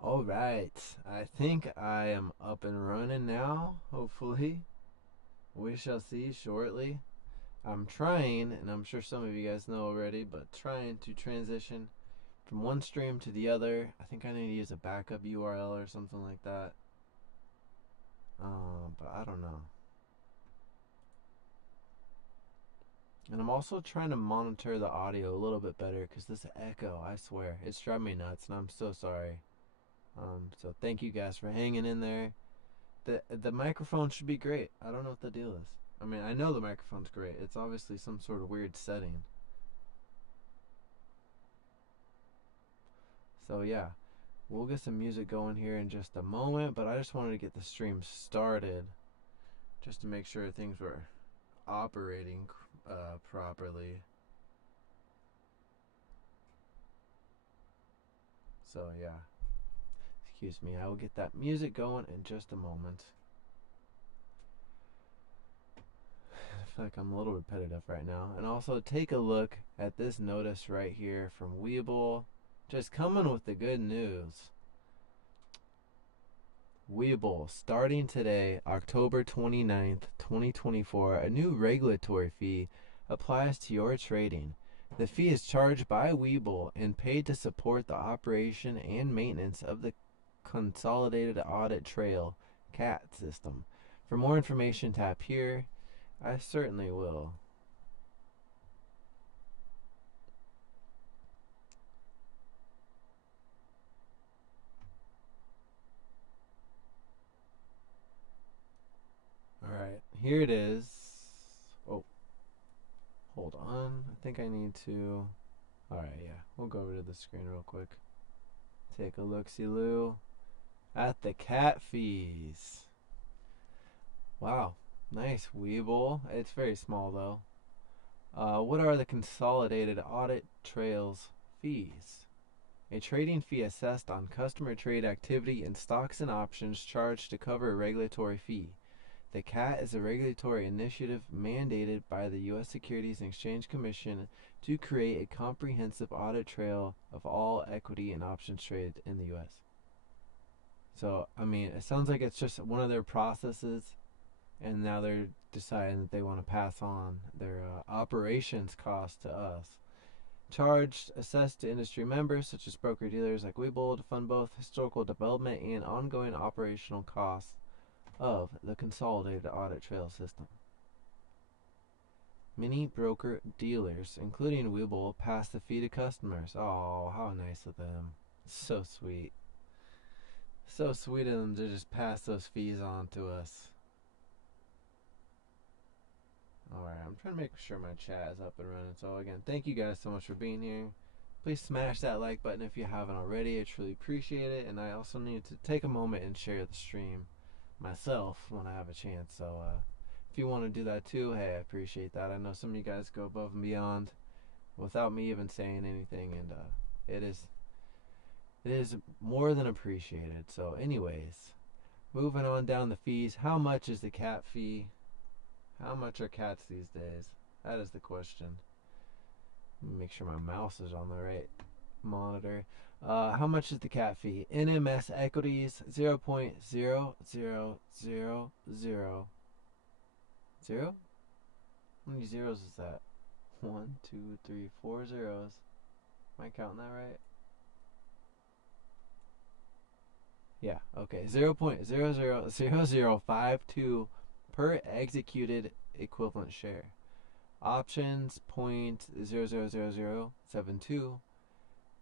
All right, I think I am up and running now, hopefully. We shall see shortly. I'm trying, and I'm sure some of you guys know already, but trying to transition from one stream to the other. I think I need to use a backup URL or something like that. But I don't know. And I'm also trying to monitor the audio a little bit better because this echo, I swear, it's driving me nuts, and I'm so sorry. So thank you guys for hanging in there. The microphone should be great. I don't know what the deal is. I mean, I know the microphone's great. It's obviously some sort of weird setting. So yeah, we'll get some music going here in just a moment, but I just wanted to get the stream started just to make sure things were operating properly. So yeah, excuse me. I will get that music going in just a moment. I feel like I'm a little repetitive right now. And also take a look at this notice right here from Webull. Just coming with the good news. Webull, starting today, October 29th, 2024, a new regulatory fee applies to your trading. The fee is charged by Webull and paid to support the operation and maintenance of the Consolidated Audit Trail CAT system. For more information, tap here. I certainly will. Alright, here it is. Oh, hold on. I think I need to. Alright, yeah. We'll go over to the screen real quick. Take a look-see Lou at the cat fees. Wow. Nice Weeble. It's very small though. What are the consolidated audit trails fees? A trading fee assessed on customer trade activity in stocks and options charged to cover a regulatory fee. The CAT is a regulatory initiative mandated by the U.S. Securities and Exchange Commission to create a comprehensive audit trail of all equity and options traded in the U.S. So, I mean, it sounds like it's just one of their processes, and now they're deciding that they want to pass on their operations cost to us. Charged, assessed to industry members such as broker dealers like Webull to fund both historical development and ongoing operational costs of the consolidated audit trail system. Many broker dealers, including Webull, pass the fee to customers. Oh, how nice of them. So sweet. So sweet of them to just pass those fees on to us. Alright, I'm trying to make sure my chat is up and running. So again, thank you guys so much for being here. Please smash that like button if you haven't already. I truly appreciate it. And I also need to take a moment and share the stream myself when I have a chance. So if you want to do that too, hey, I appreciate that. I know some of you guys go above and beyond without me even saying anything, and it is more than appreciated. So anyways, moving on down the fees. How much is the cat fee? How much are cats these days? That is the question. Make sure my mouse is on the right monitor. How much is the cat fee? NMS equities 0.00000. Zero? How many zeros is that? One, two, three, four zeros. Am I counting that right? Yeah, okay. 0.000052 per executed equivalent share. Options 0.000072.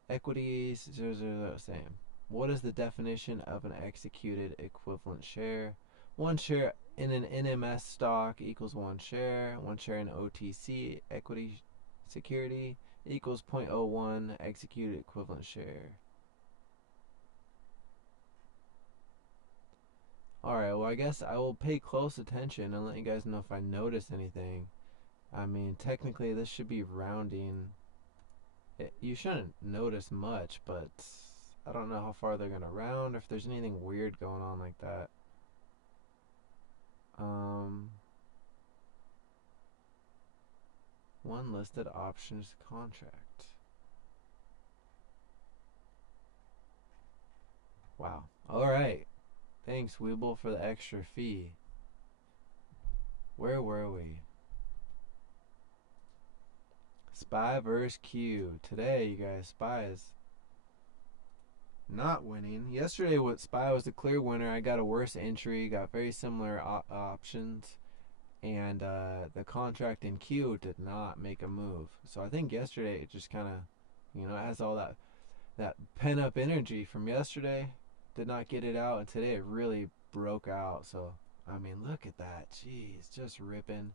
Equities 0.000, same. What is the definition of an executed equivalent share? One share in an NMS stock equals one share. One share in OTC equity security equals 0.01 executed equivalent share. Alright, well, I guess I will pay close attention and let you guys know if I notice anything. I mean, technically, this should be rounding. You shouldn't notice much, but I don't know how far they're going to round or if there's anything weird going on like that. One listed options contract. All right. Thanks, Webull, for the extra fee. Where were we? Spy versus Q. Today, you guys, Spy is not winning. Yesterday, what Spy was the clear winner. I got a worse entry, got very similar options, and the contract in Q did not make a move. So I think yesterday it just kind of, has all that pent up energy from yesterday, did not get it out, and today it really broke out. So I mean, look at that, jeez, just ripping.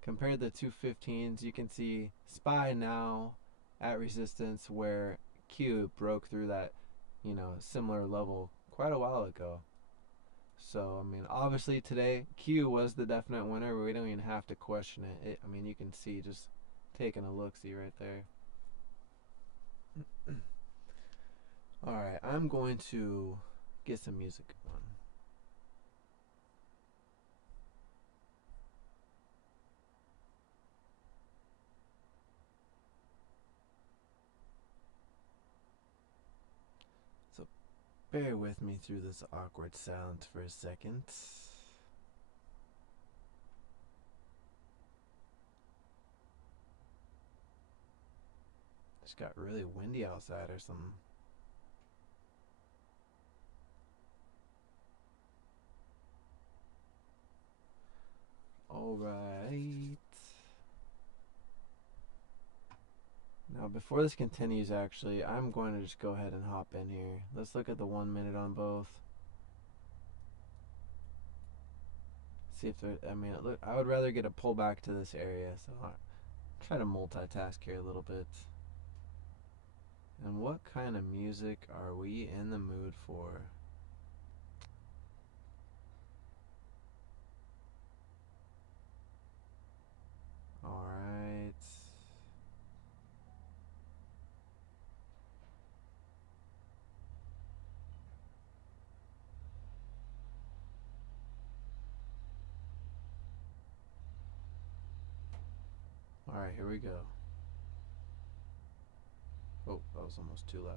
Compared to the 215s, you can see Spy now at resistance where Q broke through that, similar level quite a while ago. So, I mean, obviously today Q was the definite winner. We don't even have to question it. I mean, you can see just taking a look-see right there. Alright, I'm going to get some music on. So bear with me through this awkward silence for a second. It's got really windy outside or something. Alright. Now, before this continues, actually, I'm going to just go ahead and hop in here. Let's look at the 1 minute on both. See if there, I mean, look, I would rather get a pullback to this area, so I'll try to multitask here a little bit. And what kind of music are we in the mood for? Alright. Alright, here we go. Oh, that was almost too loud.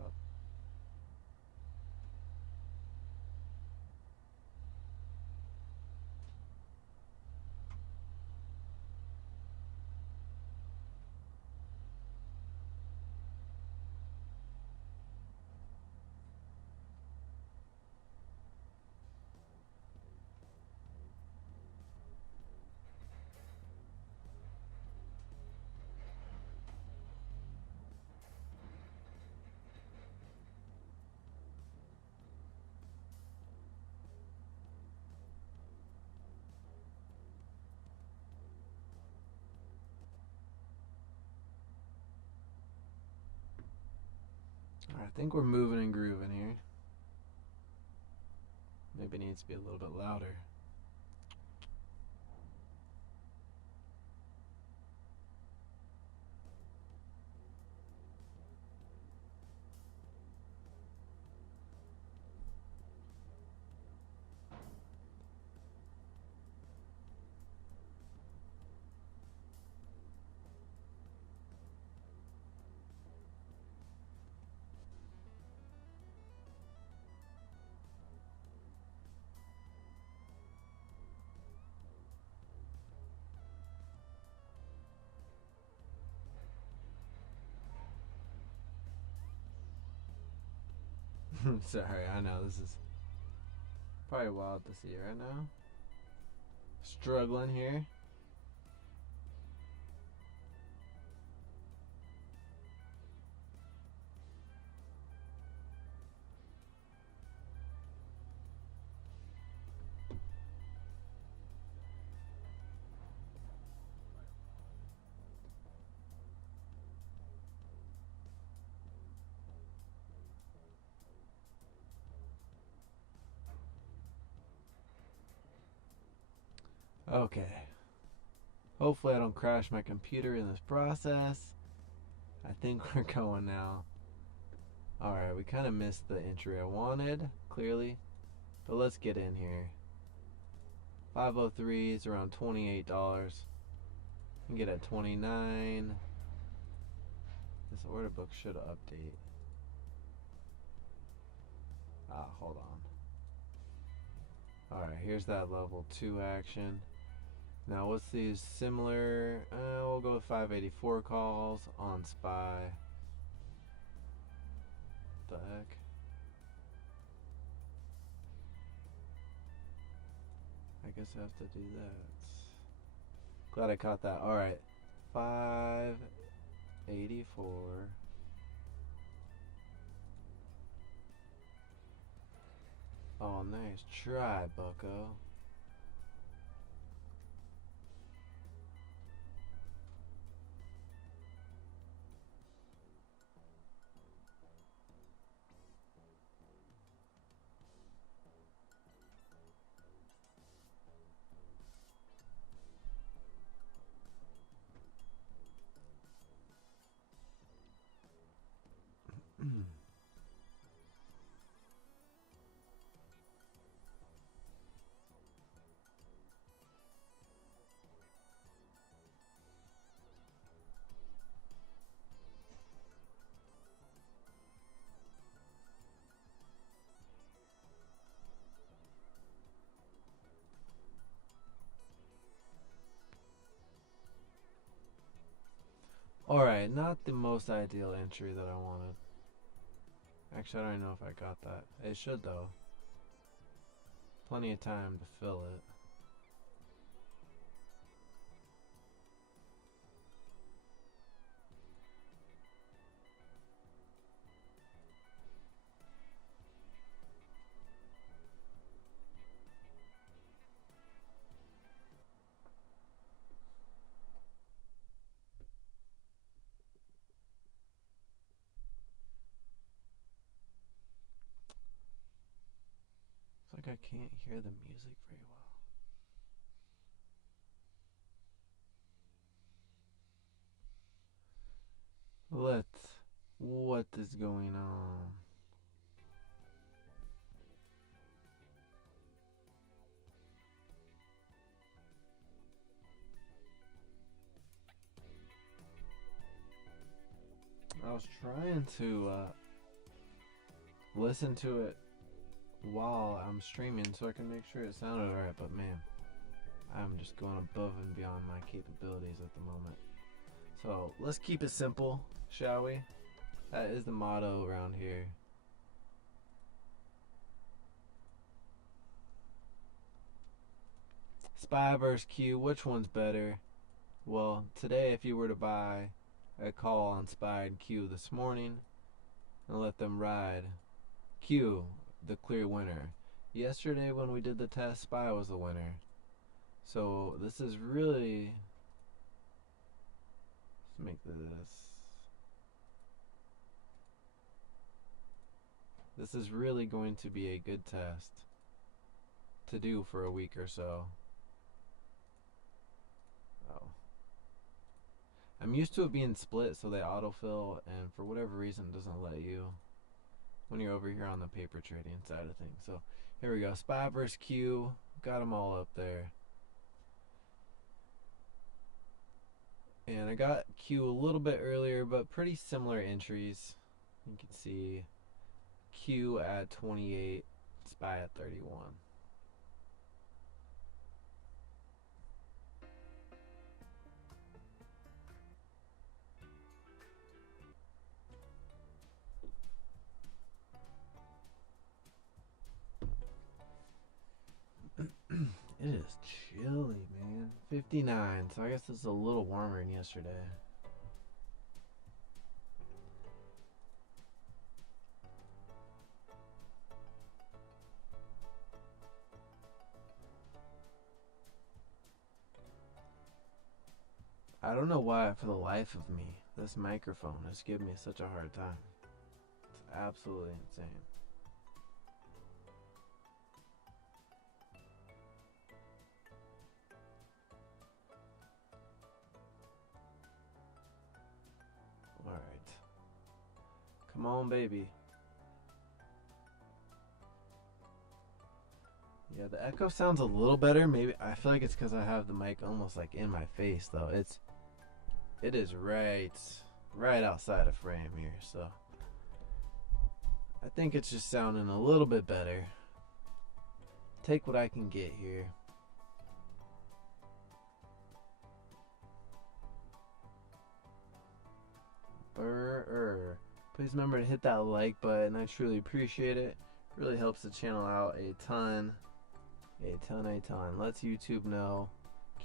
Alright, I think we're moving and grooving here. Maybe it needs to be a little bit louder. Sorry, I know this is probably wild to see right now. Struggling here. Okay. Hopefully I don't crash my computer in this process. I think we're going now. Alright, we kind of missed the entry I wanted, clearly. But let's get in here. 503 is around $28. You can get at 29. This order book should update. Hold on. here's that level 2 action. Now what's these similar? We'll go with 584 calls on spy. The heck? I guess I have to do that. Glad I caught that. Alright. 584. Oh, nice try, bucko. Alright, not the most ideal entry that I wanted. Actually, I don't even know if I got that. It should, though. Plenty of time to fill it. It's like I can't hear the music very well. What is going on? I was trying to listen to it while I'm streaming so I can make sure it sounded alright, but man, I'm just going above and beyond my capabilities at the moment. So let's keep it simple, shall we? That is the motto around here. Spy versus Q, which one's better? Well, today if you were to buy a call on Spy and Q this morning and let them ride, Q, the clear winner. Yesterday when we did the test, Spy was the winner. So this is really, let's make this is really going to be a good test to do for a week or so. Oh. I'm used to it being split, so they autofill, and for whatever reason it doesn't let you when you're over here on the paper trading side of things. So here we go, Spy versus Q, got them all up there. And I got Q a little bit earlier, but pretty similar entries. You can see Q at 28, Spy at 31. It is chilly, man. 59, so I guess it's a little warmer than yesterday. I don't know why, for the life of me, this microphone has given me such a hard time. It's absolutely insane. Alright. Come on, baby. Yeah, the echo sounds a little better. Maybe I feel like it's because I have the mic almost like in my face, though. It is right outside of frame here, so I think it's just sounding a little bit better. take what I can get here. Please remember to hit that like button. I truly appreciate it. Really helps the channel out a ton. A ton. Lets YouTube know.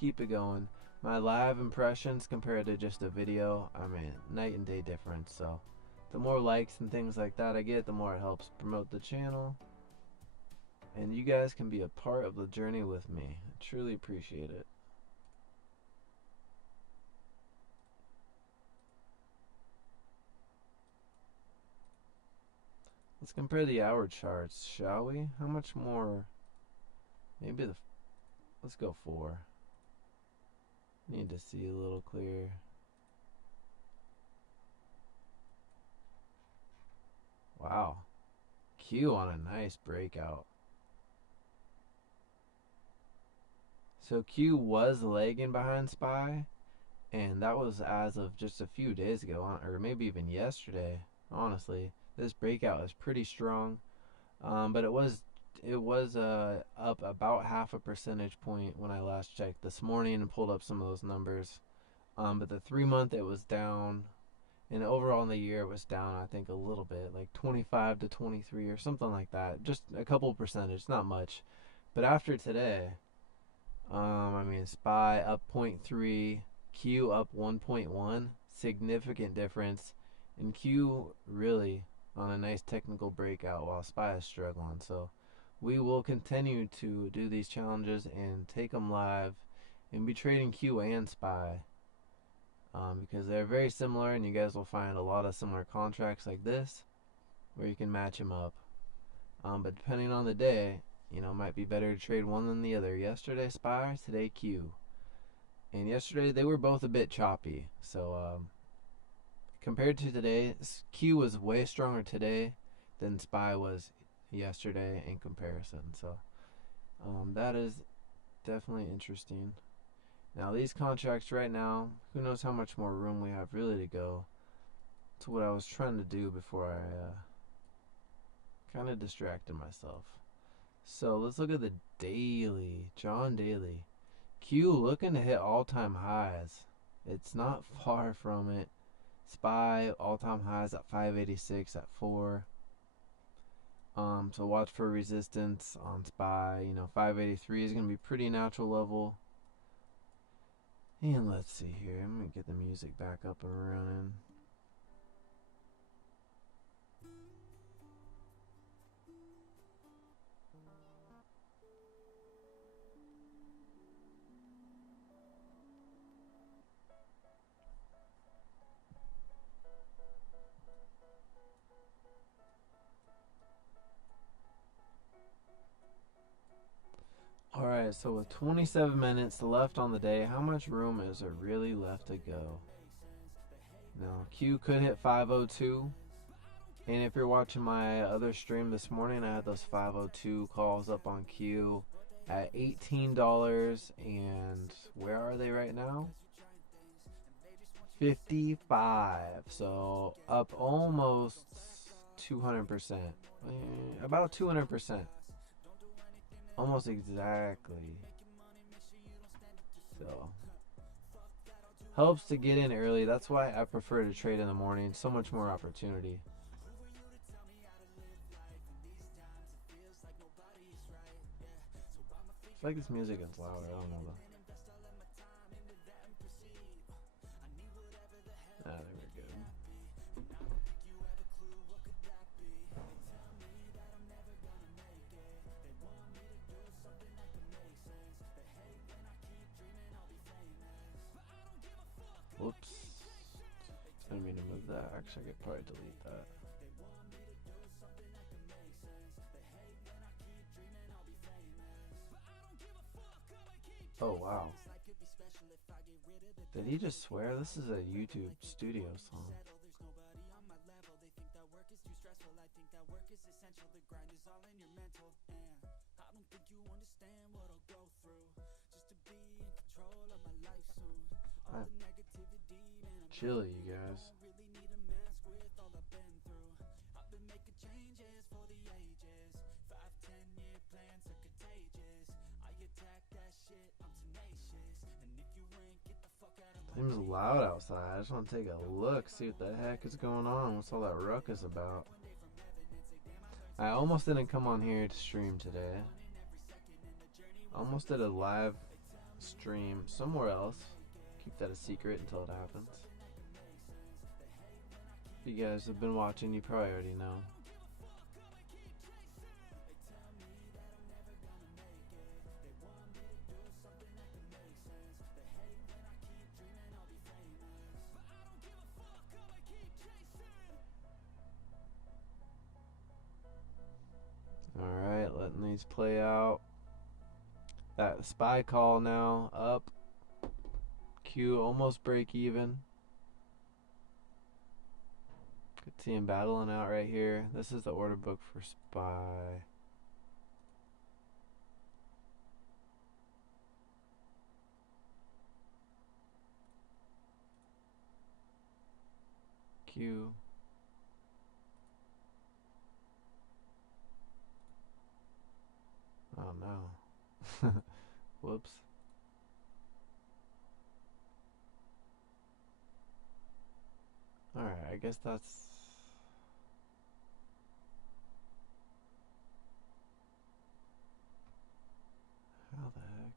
Keep it going. My live impressions compared to just a video, I mean, night and day difference. So the more likes and things like that I get, the more it helps promote the channel. And you guys can be a part of the journey with me. I truly appreciate it. Let's compare the hour charts, shall we? How much more? Maybe let's go 4. Need to see a little clearer. Wow. Q on a nice breakout. So Q was lagging behind SPY, and that was as of just a few days ago, or maybe even yesterday. Honestly, this breakout is pretty strong, but it was up about half a percentage point when I last checked this morning and pulled up some of those numbers. But the 3-month it was down, and overall in the year it was down, I think, a little bit, like 25 to 23 or something like that. Just a couple percentage, not much. But after today, I mean, SPY up 0.3, Q up 1.1, significant difference, and Q really on a nice technical breakout while SPY is struggling. So we will continue to do these challenges and take them live and be trading Q and SPY, because they're very similar, and you guys will find a lot of similar contracts like this where you can match them up. But depending on the day, you know, might be better to trade one than the other. Yesterday SPY, today Q. And yesterday they were both a bit choppy. So compared to today, Q was way stronger today than SPY was yesterday in comparison. So that is definitely interesting. Now these contracts right now, who knows how much more room we have really to go to what I was trying to do before I kind of distracted myself. So let's look at the daily, John Daly. Q looking to hit all-time highs. It's not far from it. SPY all-time highs at 586 at 4. So watch for resistance on SPY. You know, 583 is going to be pretty natural level. And let's see here. I'm going to get the music back up and running. Alright, so with 27 minutes left on the day, how much room is there really left to go? Now, Q could hit 502. And if you're watching my other stream this morning, I had those 502 calls up on Q at $18. And where are they right now? 55. So up almost 200%. About 200%. Almost exactly. So helps to get in early. That's why I prefer to trade in the morning. So much more opportunity. I feel like this music is louder. I don't know though. Ah, there we go. Whoops. I didn't mean to move that. Actually, I could probably delete that. Oh, wow. Did he just swear? This is a YouTube studio song. Chilly, you guys. Seems loud outside. I just want to take a look, see what the heck is going on. What's all that ruckus about? I almost didn't come on here to stream today. Almost did a live stream somewhere else. Keep that a secret until it happens. If you guys have been watching, you probably already know. Alright, letting these play out. That spy call now up. Q almost break even. Could see him battling out right here. This is the order book for spy. Q. Oh no. Whoops. Alright, I guess that's... How the heck?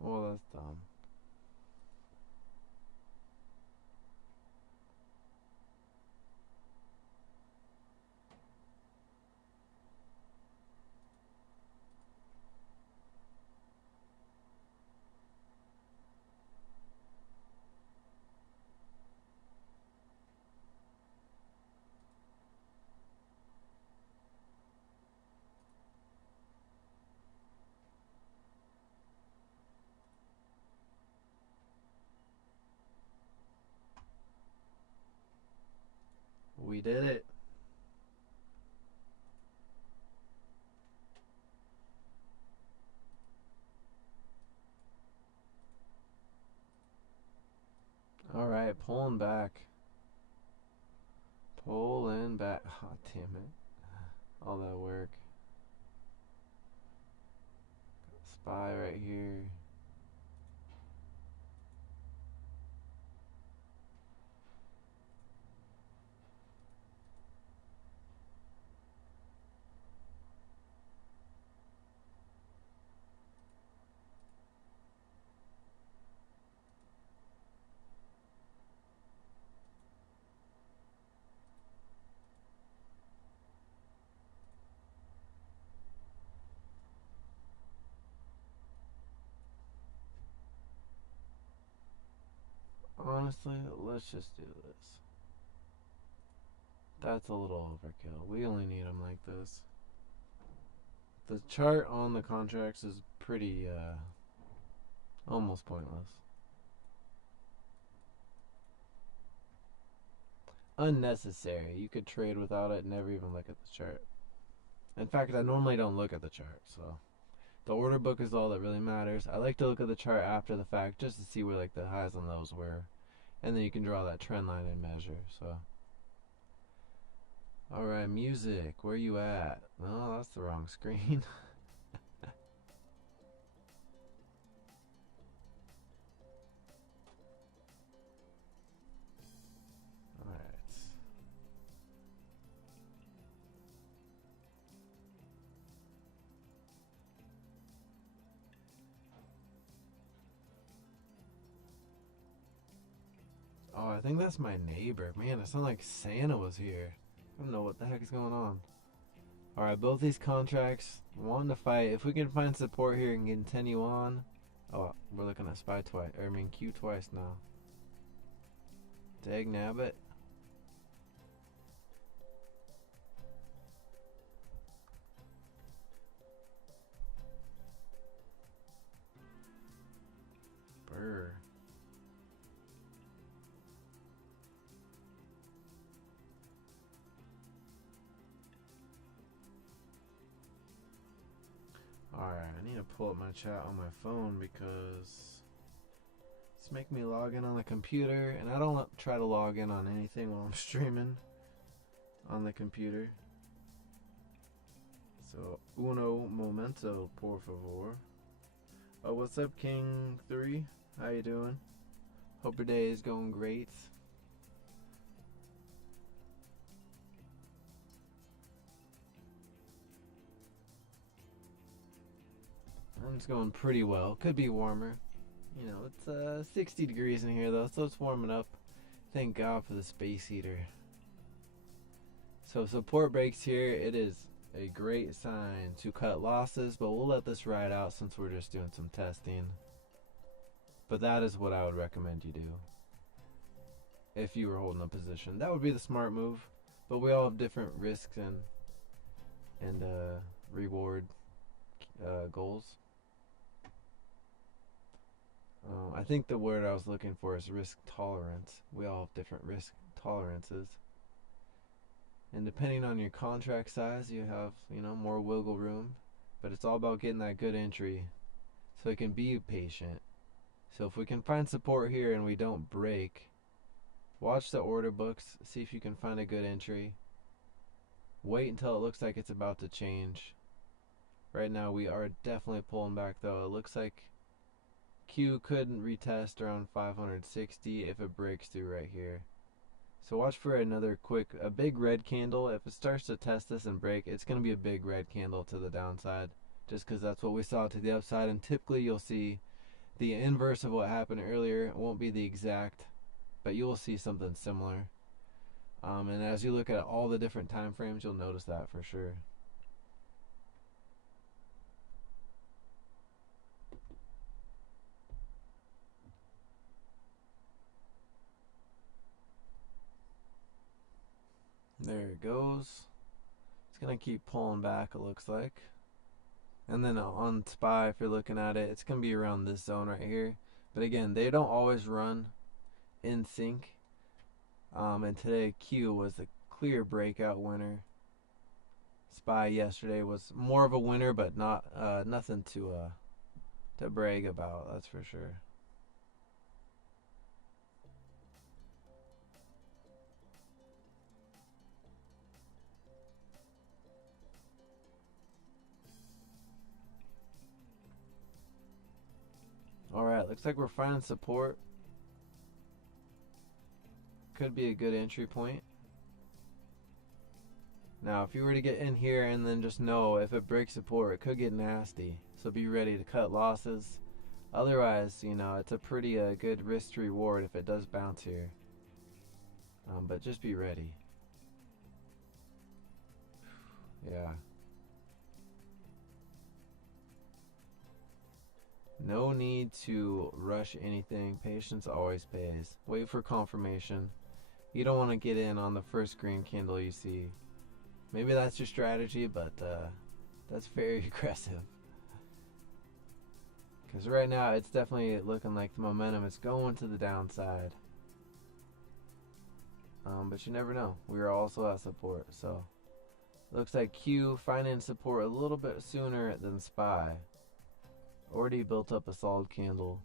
Well, that's dumb. We did it. Alright, pulling back. Pulling back. Oh, damn it. All that work. Spy right here. Honestly, let's just do this. That's a little overkill. We only need them like this. The chart on the contracts is pretty, almost pointless. Unnecessary. You could trade without it and never even look at the chart. In fact, I normally don't look at the chart, so the order book is all that really matters. I like to look at the chart after the fact just to see where like the highs and lows were, and then you can draw that trend line and measure. So, all right, music, where you at? No, that's the wrong screen. All right. Oh, I think that's my neighbor. Man, it sounded like Santa was here. I don't know what the heck is going on. Alright, both these contracts wanting to fight. If we can find support here and continue on. Oh, we're looking at spy twice. Or I mean Q twice now. Dag nabbit. Brr. Alright, I need to pull up my chat on my phone because it's making me log in on the computer, and I don't try to log in on anything while I'm streaming on the computer. So, uno momento, por favor. Oh, what's up, King 3? How you doing? Hope your day is going great. It's going pretty well. Could be warmer. You know, it's 60 degrees in here though, so it's warming up. Thank God for the space heater. So support breaks here. It is a great sign to cut losses, but we'll let this ride out since we're just doing some testing. But that is what I would recommend you do if you were holding a position. That would be the smart move, but we all have different risks and reward goals. I think the word I was looking for is risk tolerance. We all have different risk tolerances. And depending on your contract size, you have, more wiggle room. But it's all about getting that good entry so it can be patient. So if we can find support here and we don't break, watch the order books, see if you can find a good entry. Wait until it looks like it's about to change. Right now we are definitely pulling back though. It looks like Q couldn't retest around 560 if it breaks through right here. So watch for a big red candle. If it starts to test this and break, it's going to be a big red candle to the downside, just because that's what we saw to the upside. And typically you'll see the inverse of what happened earlier. It won't be the exact, but you will see something similar. And as you look at all the different time frames, you'll notice that for sure. There it goes. It's going to keep pulling back, it looks like. And then on SPY, if you're looking at it, it's going to be around this zone right here. But again, they don't always run in sync. And today, Q was the clear breakout winner. SPY yesterday was more of a winner, but not nothing to brag about, that's for sure. Alright, looks like we're finding support. Could be a good entry point. Now, if you were to get in here and then just know if it breaks support, it could get nasty. So be ready to cut losses. Otherwise, it's a pretty good risk to reward if it does bounce here. But just be ready. Yeah. No need to rush anything. Patience always pays. Wait for confirmation. You don't want to get in on the first green candle you see. Maybe that's your strategy, but that's very aggressive. Because right now it's definitely looking like the momentum is going to the downside. But you never know. We are also at support, so looks like Q finding support a little bit sooner than SPY. Already built up a solid candle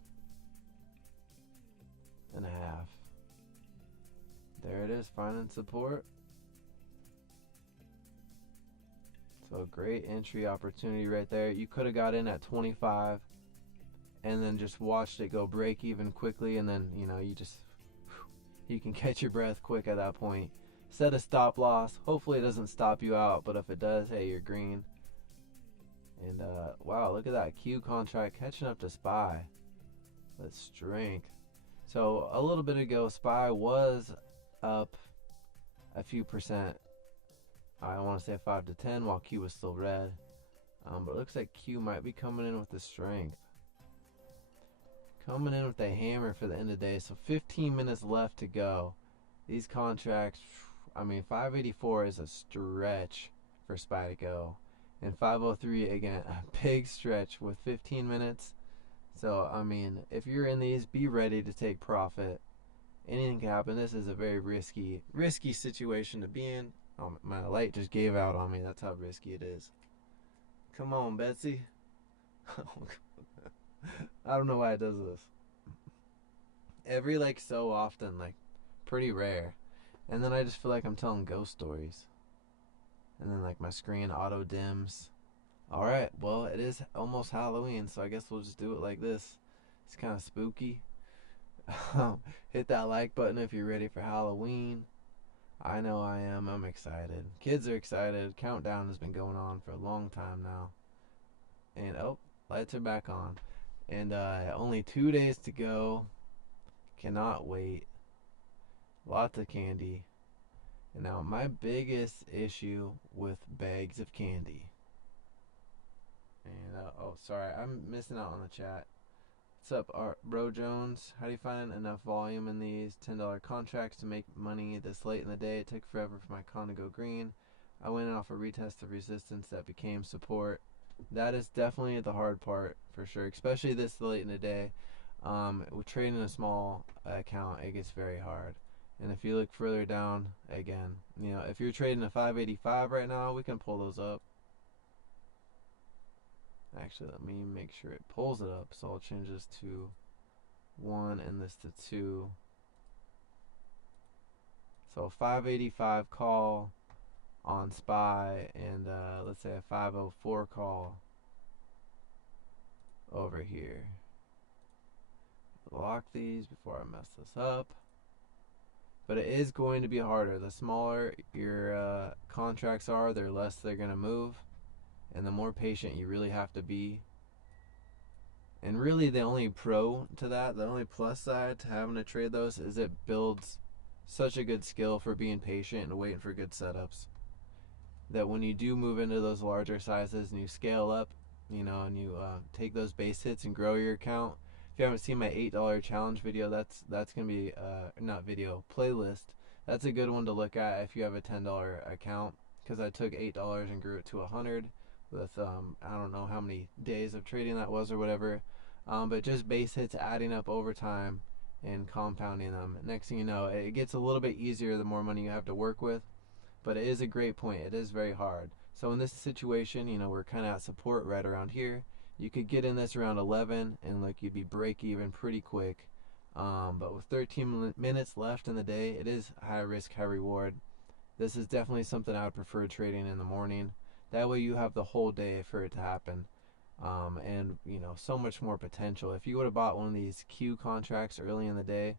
and a half. There it is, finding support. So great entry opportunity right there. You could have got in at 25 and then just watched it go break even quickly, and then you can catch your breath quick at that point. Set a stop loss. Hopefully it doesn't stop you out, but if it does, hey, you're green. And wow, look at that Q contract catching up to SPY with strength. So a little bit ago, SPY was up a few percent. I want to say 5 to 10 while Q was still red. But it looks like Q might be coming in with the strength. Coming in with a hammer for the end of the day. So 15 minutes left to go. These contracts, 584 is a stretch for SPY to go. And 503, again, a big stretch with 15 minutes. So, if you're in these, be ready to take profit. Anything can happen. This is a very risky situation to be in. Oh, my light just gave out on me. That's how risky it is. Come on, Betsy. I don't know why it does this. Every like so often, like pretty rare. And then I just feel like I'm telling ghost stories. And then like my screen auto dims. Alright, well it is almost Halloween, so I guess we'll just do it like this. It's kind of spooky. Hit that like button if you're ready for Halloween. I know I am. I'm excited. Kids are excited. Countdown has been going on for a long time now. And oh, lights are back on. And only 2 days to go. Cannot wait. Lots of candy. And now my biggest issue with bags of candy. And oh, sorry, I'm missing out on the chat. What's up, Bro Jones? How do you find enough volume in these $10 contracts to make money this late in the day? It took forever for my con to go green. I went off a retest of resistance that became support. That is definitely the hard part for sure, especially this late in the day. With trading a small account, it gets very hard. And if you look further down, again, you know, if you're trading a 585 right now, we can pull those up. Actually, let me make sure it pulls it up. So I'll change this to 1 and this to 2. So 585 call on SPY and let's say a 504 call over here. Lock these before I mess this up. But it is going to be harder. The smaller your contracts are, the less they're going to move. And the more patient you really have to be. And really the only pro to that, the only plus side to having to trade those is it builds such a good skill for being patient and waiting for good setups. That when you do move into those larger sizes and you scale up, you know, and you take those base hits and grow your account. If you haven't seen my $8 challenge video, that's going to be, not video, playlist. That's a good one to look at if you have a $10 account. Because I took $8 and grew it to 100 with I don't know how many days of trading that was or whatever, but just base hits adding up over time and compounding them. Next thing you know, it gets a little bit easier the more money you have to work with, but it is a great point. It is very hard. So in this situation, you know, we're kind of at support right around here. You could get in this around 11 and like you'd be break even pretty quick, but with 13 minutes left in the day, it is high risk, high reward. This is definitely something I would prefer trading in the morning. That way you have the whole day for it to happen. And, you know, so much more potential. If you would have bought one of these Q contracts early in the day,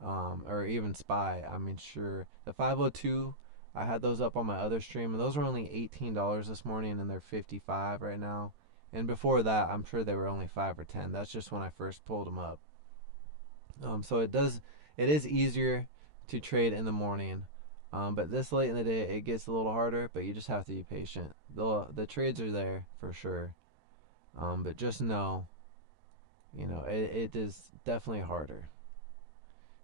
or even SPY, I mean, sure. The 502, I had those up on my other stream, and those were only $18 this morning, and they're 55 right now. And before that, I'm sure they were only 5 or 10. That's just when I first pulled them up. So it is easier to trade in the morning. But this late in the day, it gets a little harder, but you just have to be patient. The trades are there for sure. But just know, you know, it is definitely harder.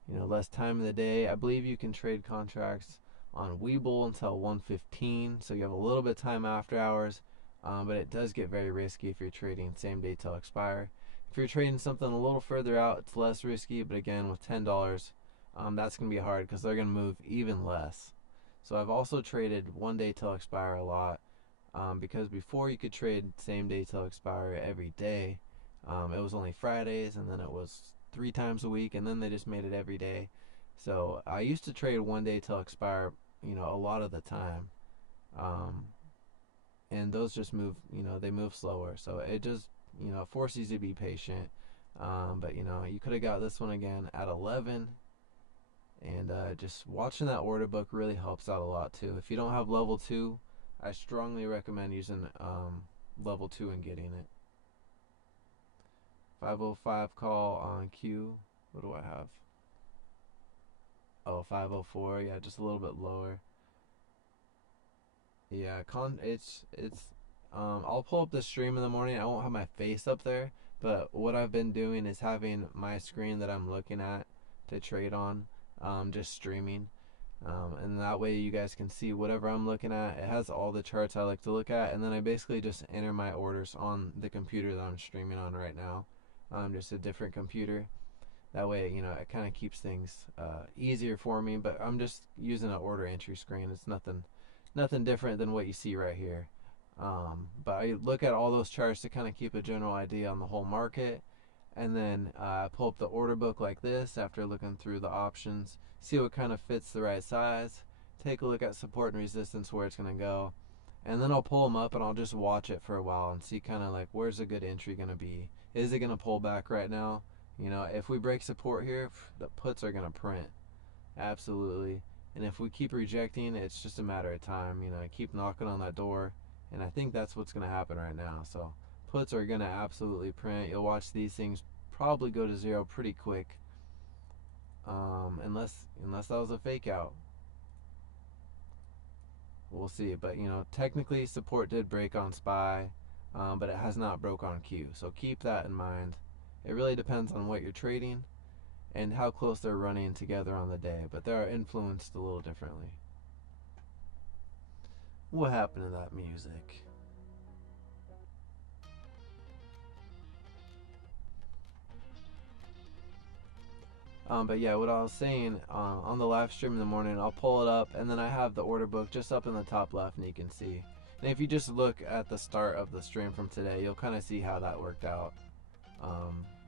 You know, less time in the day. I believe you can trade contracts on Webull until 1:15, so you have a little bit of time after hours. But it does get very risky if you're trading same day till expire. If you're trading something a little further out, it's less risky, but again, with $10, that's going to be hard because they're going to move even less. So I've also traded 1 day till expire a lot, because before you could trade same day till expire every day. It was only Fridays, and then it was 3 times a week, and then they just made it every day. So I used to trade 1 day till expire, you know, a lot of the time. And those just move, you know, they move slower. So it just, you know, forces you to be patient. But, you know, you could have got this one again at 11. And just watching that order book really helps out a lot too. If you don't have level 2, I strongly recommend using level 2 and getting it. 505 call on Q. What do I have? Oh, 504. Yeah, just a little bit lower. Yeah, I'll pull up the stream in the morning. I won't have my face up there, but what I've been doing is having my screen that I'm looking at to trade on, just streaming. And that way you guys can see whatever I'm looking at. It has all the charts I like to look at, and then I basically just enter my orders on the computer that I'm streaming on right now. Just a different computer. That way, you know, it kind of keeps things easier for me, but I'm just using an order entry screen. It's nothing different than what you see right here. But I look at all those charts to kind of keep a general idea on the whole market, and then pull up the order book like this after looking through the options, see what kind of fits the right size, take a look at support and resistance where it's going to go, and then I'll pull them up and I'll just watch it for a while and see kind of like where's a good entry going to be. Is it going to pull back right now? You know, if we break support here, the puts are going to print. Absolutely. And if we keep rejecting, it's just a matter of time. You know, I keep knocking on that door, and I think that's what's going to happen right now. So puts are going to absolutely print. You'll watch these things probably go to zero pretty quick, unless that was a fake out. We'll see. But you know, technically support did break on SPY, but it has not broke on Q. So keep that in mind. It really depends on what you're trading and how close they're running together on the day, but they are influenced a little differently. What happened to that music? But yeah, what I was saying, on the live stream in the morning, I'll pull it up, and then I have the order book just up in the top left, and you can see. And if you just look at the start of the stream from today, you'll kind of see how that worked out.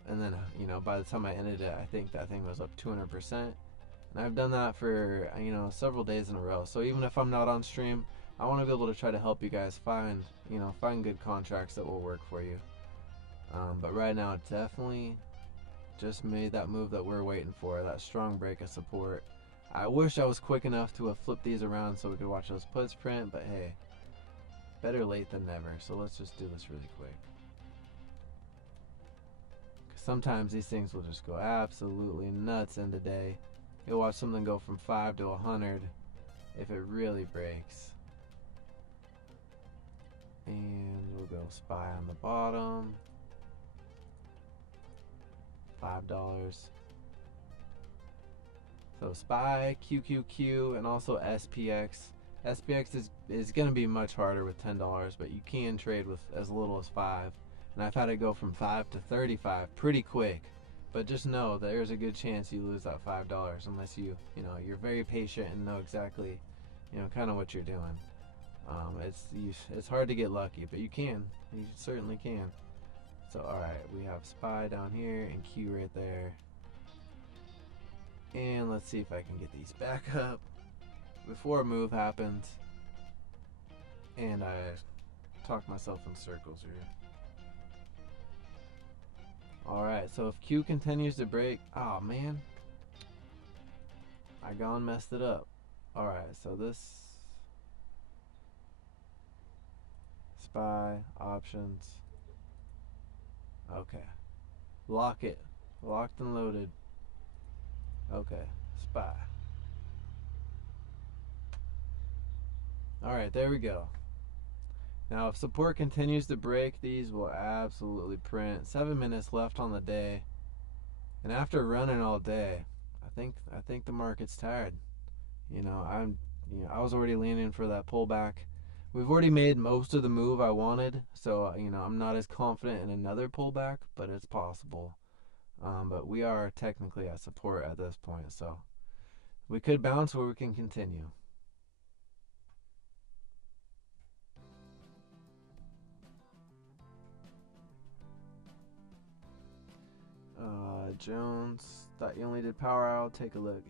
And then, you know, by the time I ended it, I think that thing was up 200%. And I've done that for, you know, several days in a row. So even if I'm not on stream, I want to be able to try to help you guys find good contracts that will work for you. But right now, definitely just made that move that we're waiting for, that strong break of support. I wish I was quick enough to have flipped these around so we could watch those puts print, but hey, better late than never. So let's just do this really quick. Sometimes these things will just go absolutely nuts in the day. You'll watch something go from 5 to 100 if it really breaks. And we'll go SPY on the bottom. $5. So SPY, QQQ, and also SPX. SPX is going to be much harder with $10, but you can trade with as little as 5. And I've had it go from 5 to 35 pretty quick. But just know that there's a good chance you lose that $5 unless you're very patient and know exactly, kind of what you're doing. It's hard to get lucky, but you can. You certainly can. So alright, we have SPY down here and Q right there. And let's see if I can get these back up before a move happens. And I talked myself in circles here. Alright, so if Q continues to break, oh man, I gone messed it up. Alright, so this SPY options. Okay, lock it, locked and loaded. Okay, SPY. Alright, there we go. Now if support continues to break, these will absolutely print. 7 minutes left on the day. And after running all day, I think the market's tired. I was already leaning for that pullback. We've already made most of the move I wanted, so I'm not as confident in another pullback, but it's possible. But we are technically at support at this point, so we could bounce or we can continue. Jones, thought you only did power hour. Take a look.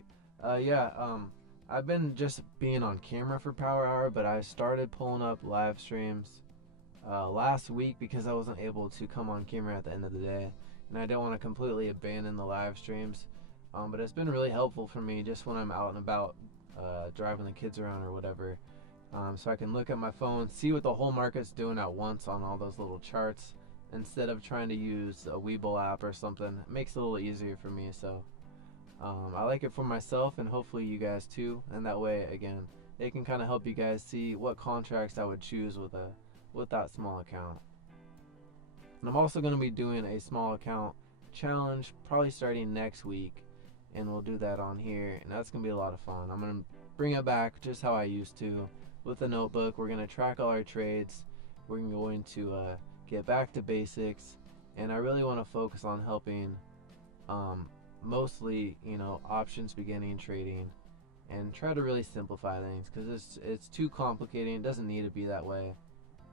I've been just being on camera for power hour, but I started pulling up live streams last week because I wasn't able to come on camera at the end of the day, and I don't want to completely abandon the live streams. But it's been really helpful for me just when I'm out and about, driving the kids around or whatever, so I can look at my phone, see what the whole market's doing at once on all those little charts, instead of trying to use a Webull app or something. It makes it a little easier for me, so I like it for myself and hopefully you guys too, and that way again it can kind of help you guys see what contracts I would choose with that small account. And I'm also going to be doing a small account challenge probably starting next week, and we'll do that on here, and that's going to be a lot of fun. I'm going to bring it back just how I used to with a notebook. We're going to track all our trades. We're going to get back to basics, and I really want to focus on helping mostly options beginning trading, and try to really simplify things because it's too complicated. It doesn't need to be that way.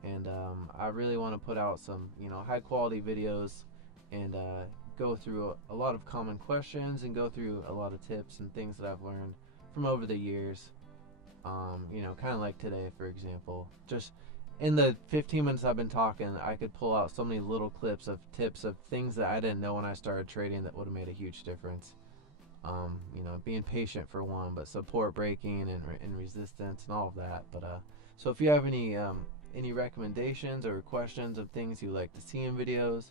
and I really want to put out some, high quality videos, and go through a lot of common questions and go through a lot of tips and things that I've learned from over the years. Kind of like today, for example. Just in the 15 minutes I've been talking, I could pull out so many little clips of tips of things that I didn't know when I started trading that would have made a huge difference. Being patient for one, but support breaking and resistance and all of that. But so if you have any recommendations or questions of things you like to see in videos,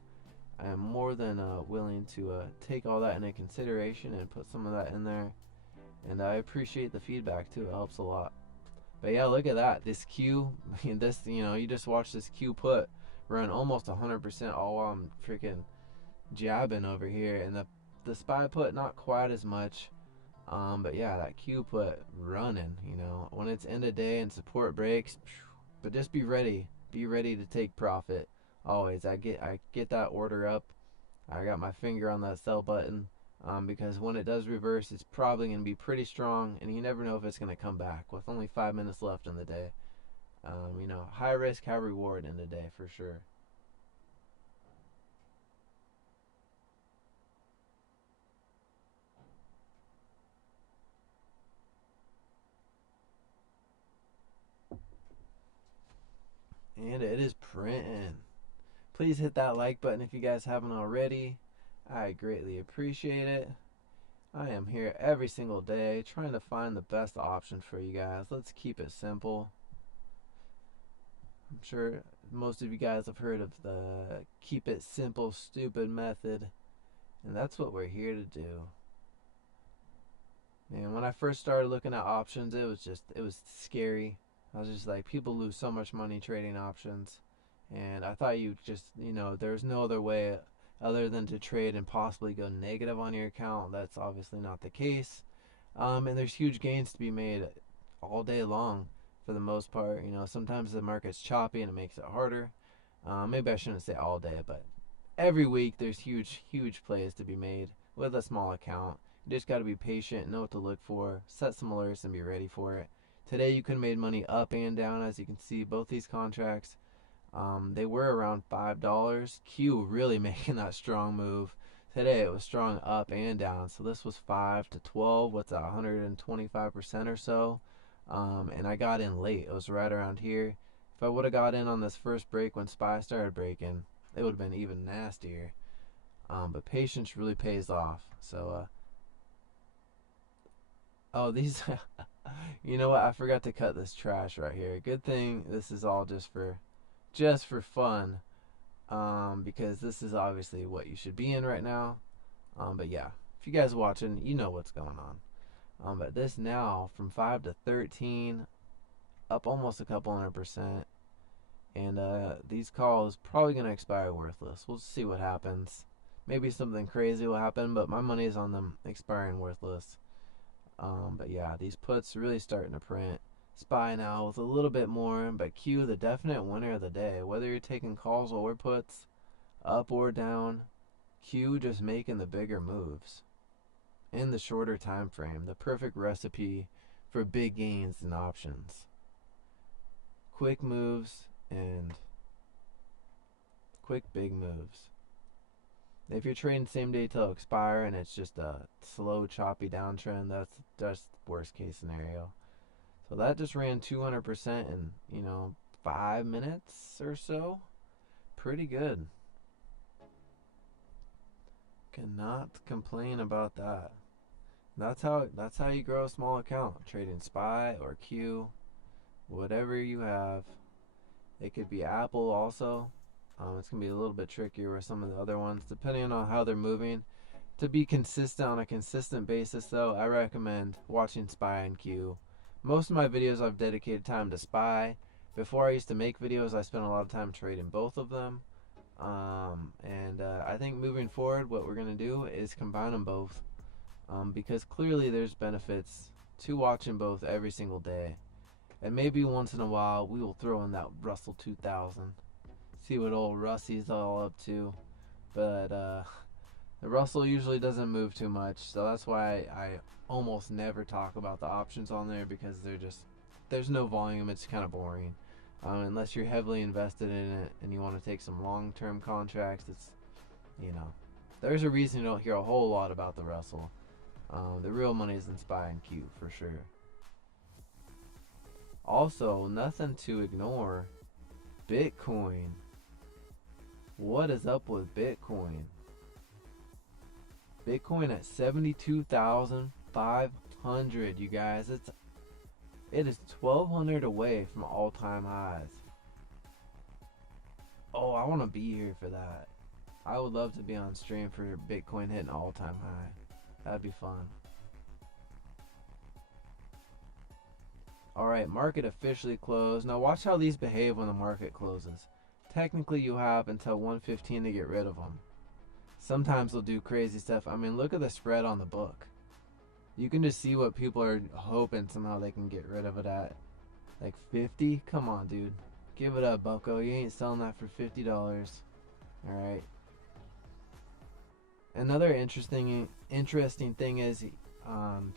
I am more than willing to take all that into consideration and put some of that in there. And I appreciate the feedback too. It helps a lot. But yeah, look at that. This Q, this, you just watch this Q put run almost 100% all while I'm freaking jabbing over here. And the SPY put, not quite as much. But yeah, that Q put running, when it's end of day and support breaks. But just be ready. Be ready to take profit. Always. I get that order up. I got my finger on that sell button. Because when it does reverse, it's probably going to be pretty strong, and you never know if it's going to come back with only 5 minutes left in the day. High risk, high reward in the day for sure. And it is printing. Please hit that like button if you guys haven't already. I greatly appreciate it. I am here every single day trying to find the best option for you guys. Let's keep it simple. I'm sure most of you guys have heard of the keep it simple, stupid method. And that's what we're here to do. Man, when I first started looking at options, it was scary. I was just like, people lose so much money trading options. And I thought you just, there's no other way other than to trade and possibly go negative on your account. That's obviously not the case. And there's huge gains to be made all day long for the most part. Sometimes the market's choppy and it makes it harder. Maybe I shouldn't say all day, but every week there's huge plays to be made with a small account. You just got to be patient, know what to look for, set some alerts, and be ready for it. Today you could have made money up and down, as you can see, both these contracts. They were around $5. Q really making that strong move. Today it was strong up and down. So this was 5 to 12. What's that, 125% or so? And I got in late. It was right around here. If I would have got in on this first break when SPY started breaking, it would have been even nastier. But patience really pays off. So, oh, these, you know what? I forgot to cut this trash right here. Good thing this is all just for fun, because this is obviously what you should be in right now. But yeah, if you guys watching, you know what's going on. But this now from 5 to 13, up almost a couple 100%, and these calls probably gonna expire worthless. We'll see what happens. Maybe something crazy will happen, but my money is on them expiring worthless. But yeah, these puts really starting to print. SPY now with a little bit more, but Q the definite winner of the day. Whether you're taking calls or puts, up or down, Q just making the bigger moves in the shorter time frame. The perfect recipe for big gains in options. Quick moves and quick big moves. If you're trading same day till expire and it's just a slow choppy downtrend, that's worst case scenario. So that just ran 200% in 5 minutes or so. Pretty good. Cannot complain about that. That's how you grow a small account. Trading SPY or Q, whatever you have. It could be Apple also. It's gonna be a little bit trickier with some of the other ones, depending on how they're moving. To be consistent on a consistent basis, though, I recommend watching SPY and Q. Most of my videos I've dedicated time to SPY. Before I used to make videos, I spent a lot of time trading both of them. I think moving forward, what we're going to do is combine them both. Because clearly there's benefits to watching both every single day. And maybe once in a while, we will throw in that Russell 2000. See what old Rusty's all up to. But the Russell usually doesn't move too much. So that's why I almost never talk about the options on there, because there's no volume. It's kind of boring. Unless you're heavily invested in it and you want to take some long-term contracts. It's, you know, there's a reason you don't hear a whole lot about the Russell. The real money is in SPY and Q for sure. Also, nothing to ignore, Bitcoin. What is up with Bitcoin? Bitcoin at 72,500, you guys. It is 1,200 away from all-time highs. Oh, I want to be here for that. I would love to be on stream for Bitcoin hitting all-time high. That'd be fun. Alright, market officially closed. Now watch how these behave when the market closes. Technically, you have until 1:15 to get rid of them. Sometimes they'll do crazy stuff. I mean, look at the spread on the book. You can just see what people are hoping somehow they can get rid of it at. Like 50? Come on, dude. Give it up, bucko. You ain't selling that for $50. Alright. Another interesting thing is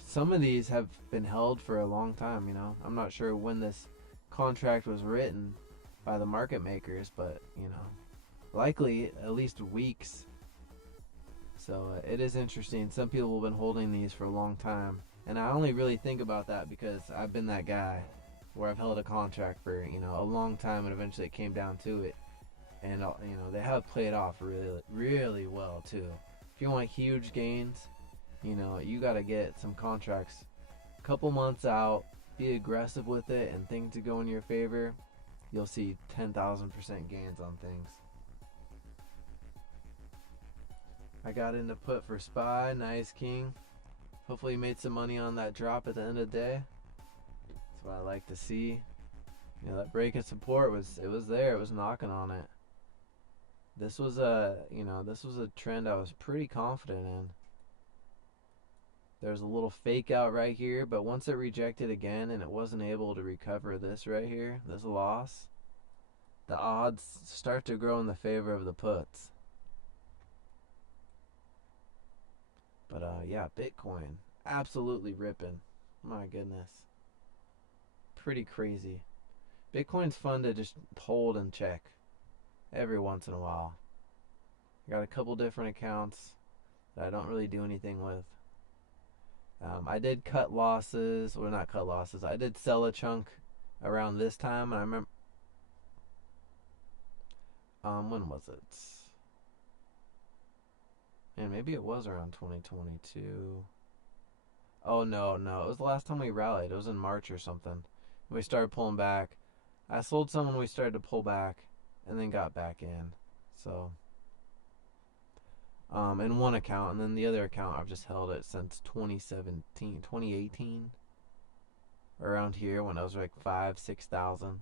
some of these have been held for a long time, you know. I'm not sure when this contract was written by the market makers, but, you know, likely at least weeks. So it is interesting. Some people have been holding these for a long time, and I only really think about that because I've been that guy where I've held a contract for, you know, a long time, and eventually it came down to it. And, you know, they have played off really, really well too. If you want huge gains, you know, you got to get some contracts a couple months out, be aggressive with it, and things to go in your favor. You'll see 10,000% gains on things. I got into put for SPY. Nice, King. Hopefully you made some money on that drop at the end of the day. That's what I like to see. You know, that break of support was there. It was knocking on it. This was a trend I was pretty confident in. There's a little fake out right here, but once it rejected again and it wasn't able to recover this right here, this loss, the odds start to grow in the favor of the puts. But yeah, Bitcoin absolutely ripping. My goodness. Pretty crazy. Bitcoin's fun to just hold and check every once in a while. I got a couple different accounts that I don't really do anything with. I did cut losses, or not cut losses. I did sell a chunk around this time, and I remember. When was it? And maybe it was around 2022. Oh no, it was the last time we rallied. It was in March or something. We started pulling back. I sold some when we started to pull back, and then got back in. So, in one account, and then the other account I've just held it since 2018, around here when I was like 6,000.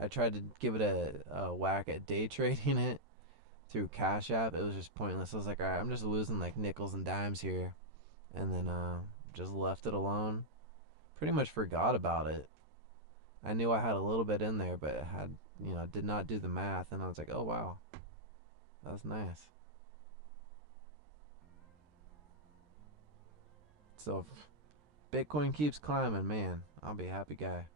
I tried to give it a whack at day trading it through Cash App. It was just pointless. I was like, alright, I'm just losing like nickels and dimes here, and then just left it alone. Pretty much forgot about it. I knew I had a little bit in there, but it had, you know, did not do the math, and I was like, oh wow, that was nice. So if Bitcoin keeps climbing, man, I'll be a happy guy.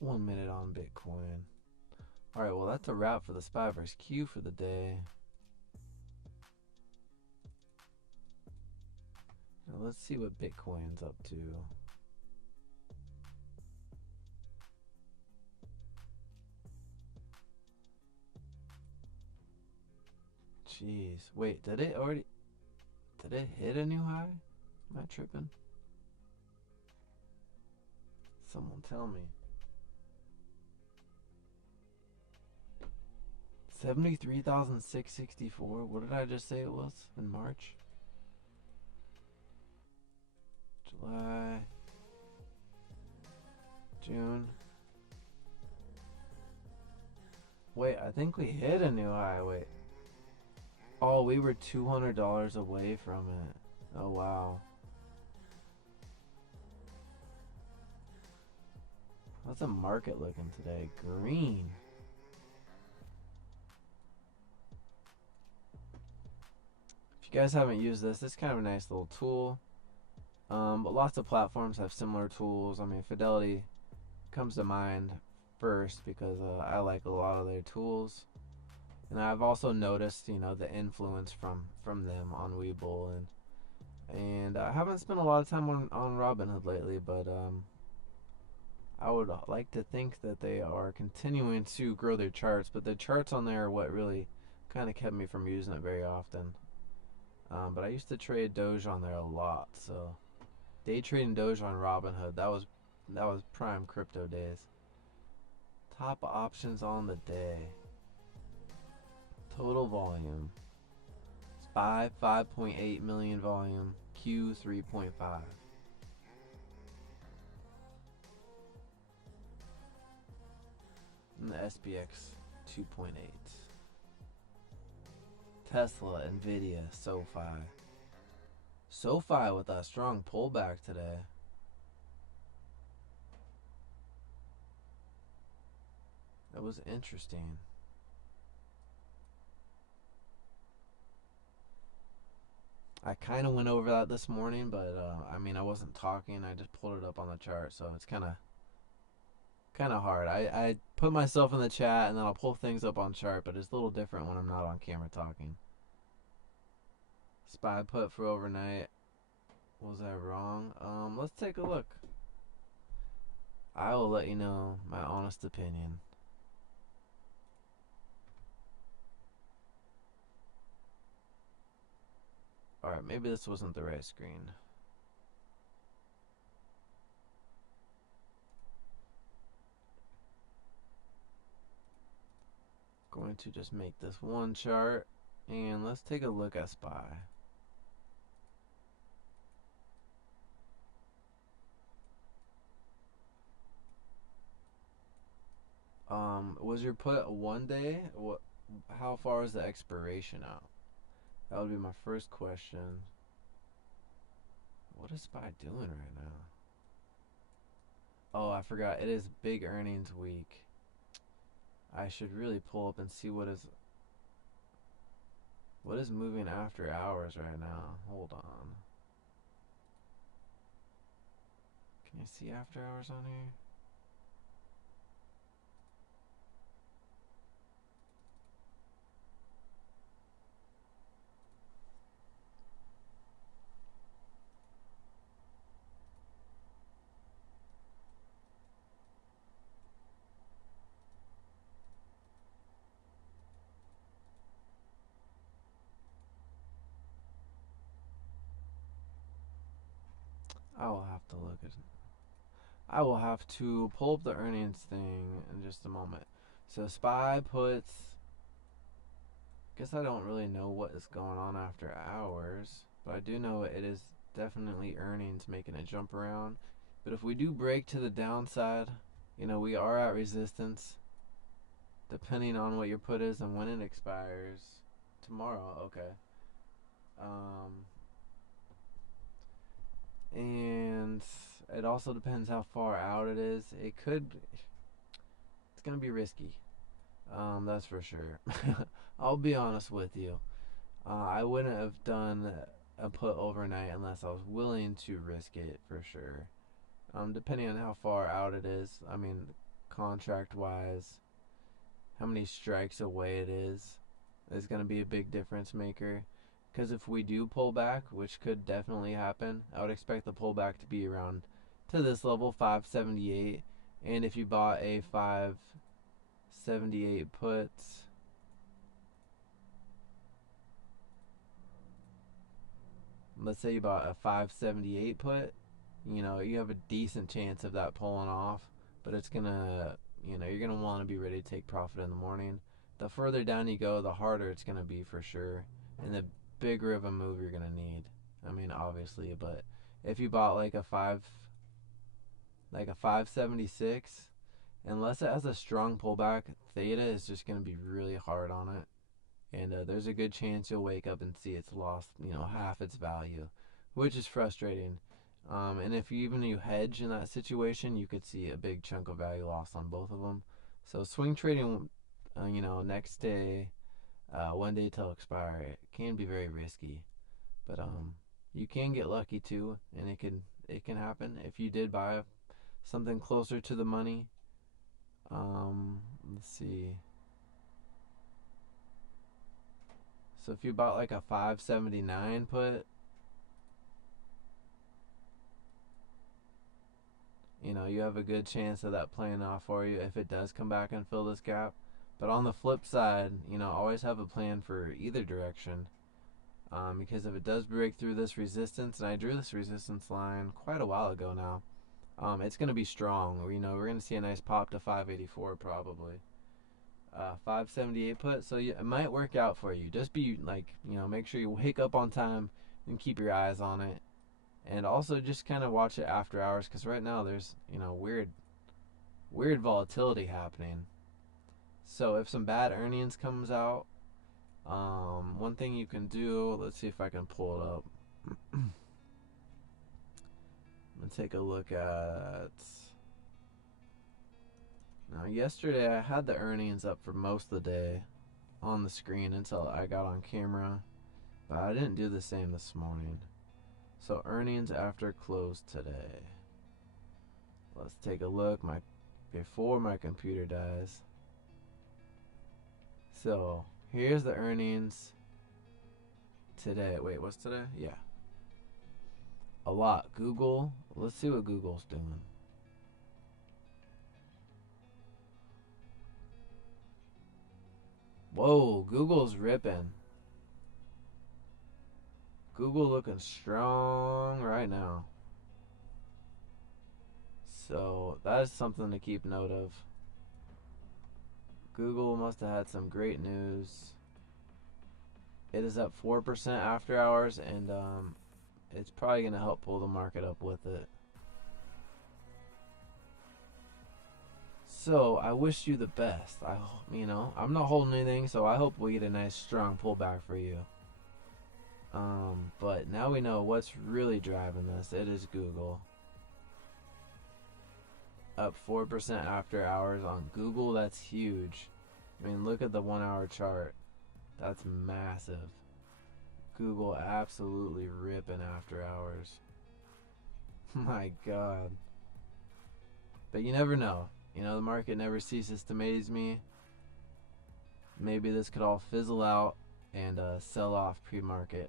One minute on Bitcoin. Alright, well that's a wrap for the SPY vs Q for the day. Now let's see what Bitcoin's up to. Jeez. Wait, did it hit a new high? Am I tripping? Someone tell me. 73,664. What did I just say it was in March? July. June. Wait, I think we hit a new high. Wait. Oh, we were $200 away from it. Oh, wow. How's the market looking today? Green. If you guys haven't used this, it's kind of a nice little tool. But lots of platforms have similar tools. I mean, Fidelity comes to mind first because I like a lot of their tools, and I've also noticed, the influence from them on Webull, and I haven't spent a lot of time on Robinhood lately, but I would like to think that they are continuing to grow their charts, but the charts on there are what really kind of kept me from using it very often. But I used to trade Doge on there a lot, so day trading Doge on Robinhood, that was prime crypto days. Top options on the day. Total volume. SPY 5.8 million volume. Q 3.5. And the SPX 2.8. Tesla, Nvidia, SoFi. SoFi with a strong pullback today. That was interesting. I kind of went over that this morning, but I mean, I wasn't talking. I just pulled it up on the chart, so it's kind of hard. I put myself in the chat and then I'll pull things up on chart, but it's a little different when I'm not on camera talking. SPY put for overnight. Was I wrong? Let's take a look. I will let you know my honest opinion. Alright, maybe this wasn't the right screen. Going to just make this one chart, and let's take a look at SPY. Was your put one day? What? How far is the expiration out? That would be my first question. What is SPY doing right now? Oh, I forgot. It is big earnings week. I should really pull up and see what is moving after hours right now. Hold on. Can you see after hours on here? I will have to look at I will have to pull up the earnings thing in just a moment. So SPY puts. Guess I don't really know what is going on after hours, but I do know it is definitely earnings making a jump around. But if we do break to the downside, we are at resistance, depending on what your put is and when it expires. Tomorrow, okay. Um, and it also depends how far out it is. It's gonna be risky. That's for sure. I'll be honest with you. I wouldn't have done a put overnight unless I was willing to risk it for sure. Depending on how far out it is. I mean, contract wise, how many strikes away it is going to be a big difference maker. Because if we do pull back, which could definitely happen, I would expect the pullback to be around to this level, 578. And if you bought a 578 put, let's say you bought a 578 put, you have a decent chance of that pulling off, but it's gonna, you're gonna want to be ready to take profit in the morning. The further down you go, the harder it's gonna be for sure, and the bigger of a move you're gonna need. I mean, obviously, but if you bought like a 576, unless it has a strong pullback, theta is just gonna be really hard on it. And there's a good chance you'll wake up and see it's lost, half its value, which is frustrating. And if you hedge in that situation, you could see a big chunk of value lost on both of them. So swing trading, next day, one day till expiry, it can be very risky. But you can get lucky too, and it can happen if you did buy something closer to the money. Let's see. So if you bought like a 579 put, you have a good chance of that playing off for you if it does come back and fill this gap. But on the flip side, always have a plan for either direction. Because if it does break through this resistance, and I drew this resistance line quite a while ago now, it's going to be strong. We're going to see a nice pop to 584 probably. 578 put, so it might work out for you. Just be like, make sure you wake up on time and keep your eyes on it. And also just kind of watch it after hours, because right now there's, weird volatility happening. So if some bad earnings comes out, one thing you can do, let's see if I can pull it up. I'm going to take a look at... Now, yesterday I had the earnings up for most of the day on the screen until I got on camera, but I didn't do the same this morning. So earnings after close today. Let's take a look before my computer dies. So here's the earnings today. Wait, what's today? Yeah. A lot. Google. Let's see what Google's doing. Whoa, Google's ripping. Google looking strong right now. So that is something to keep note of. Google must have had some great news. It is up 4% after hours, and it's probably going to help pull the market up with it. So I wish you the best. I'm not holding anything, so I hope we get a nice strong pullback for you. But now we know what's really driving this. It is Google. Up 4% after hours on Google. That's huge. I mean, look at the 1 hour chart. That's massive. Google absolutely ripping after hours. My God. But you never know. The market never ceases to amaze me. Maybe this could all fizzle out and sell off pre-market.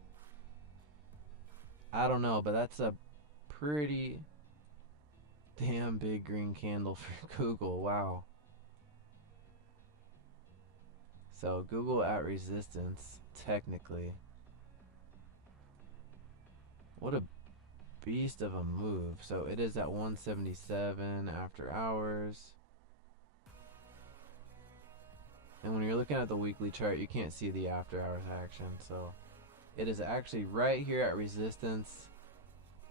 I don't know, but that's a pretty damn big green candle for Google. Wow. So Google at resistance, technically. What a beast of a move. So it is at 177 after hours. And when you're looking at the weekly chart, you can't see the after hours action. So it is actually right here at resistance,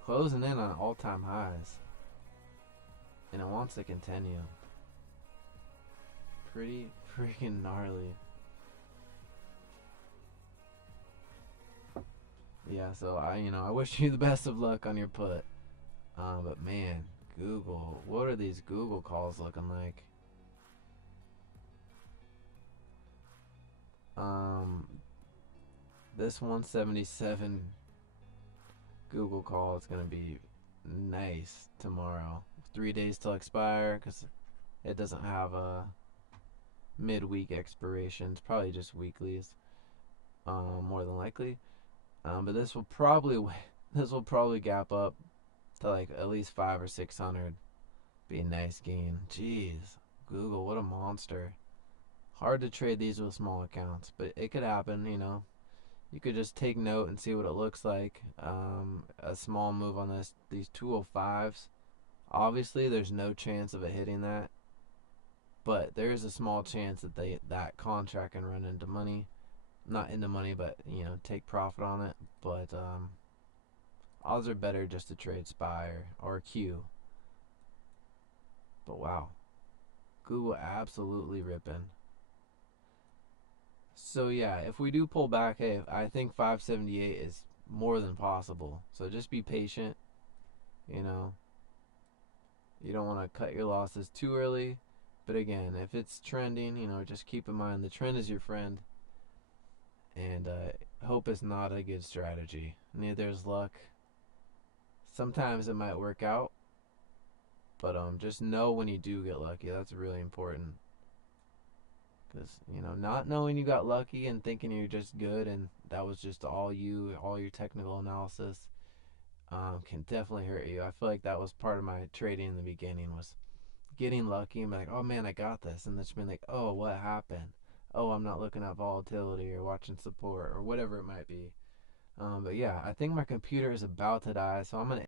closing in on all-time highs. And it wants to continue. Pretty freaking gnarly. Yeah, so I wish you the best of luck on your put. But man, Google, what are these Google calls looking like? This 177 Google call is gonna be nice tomorrow. 3 days till expire, because it doesn't have a midweek expiration. It's probably just weeklies, more than likely. But this will probably gap up to like at least 500 or 600. Be a nice gain. Jeez, Google, what a monster. Hard to trade these with small accounts, but it could happen. You could just take note and see what it looks like. A small move on these 205s. Obviously, there's no chance of it hitting that, but there is a small chance that that contract can run into money. Not into money, but take profit on it. But odds are better just to trade SPY or Q. But wow, Google absolutely ripping. So yeah, if we do pull back, hey, I think 578 is more than possible. So just be patient. You don't want to cut your losses too early. But again, if it's trending, just keep in mind the trend is your friend. and hope is not a good strategy. Neither is luck. Sometimes it might work out, but just know when you do get lucky. That's really important. Because, not knowing you got lucky and thinking you're just good and that was just all you, all your technical analysis, can definitely hurt you. I feel like that was part of my trading in the beginning, was getting lucky and be like, oh man, I got this. And then just being like, oh, what happened? Oh, I'm not looking at volatility or watching support or whatever it might be. But yeah, I think my computer is about to die, so I'm going to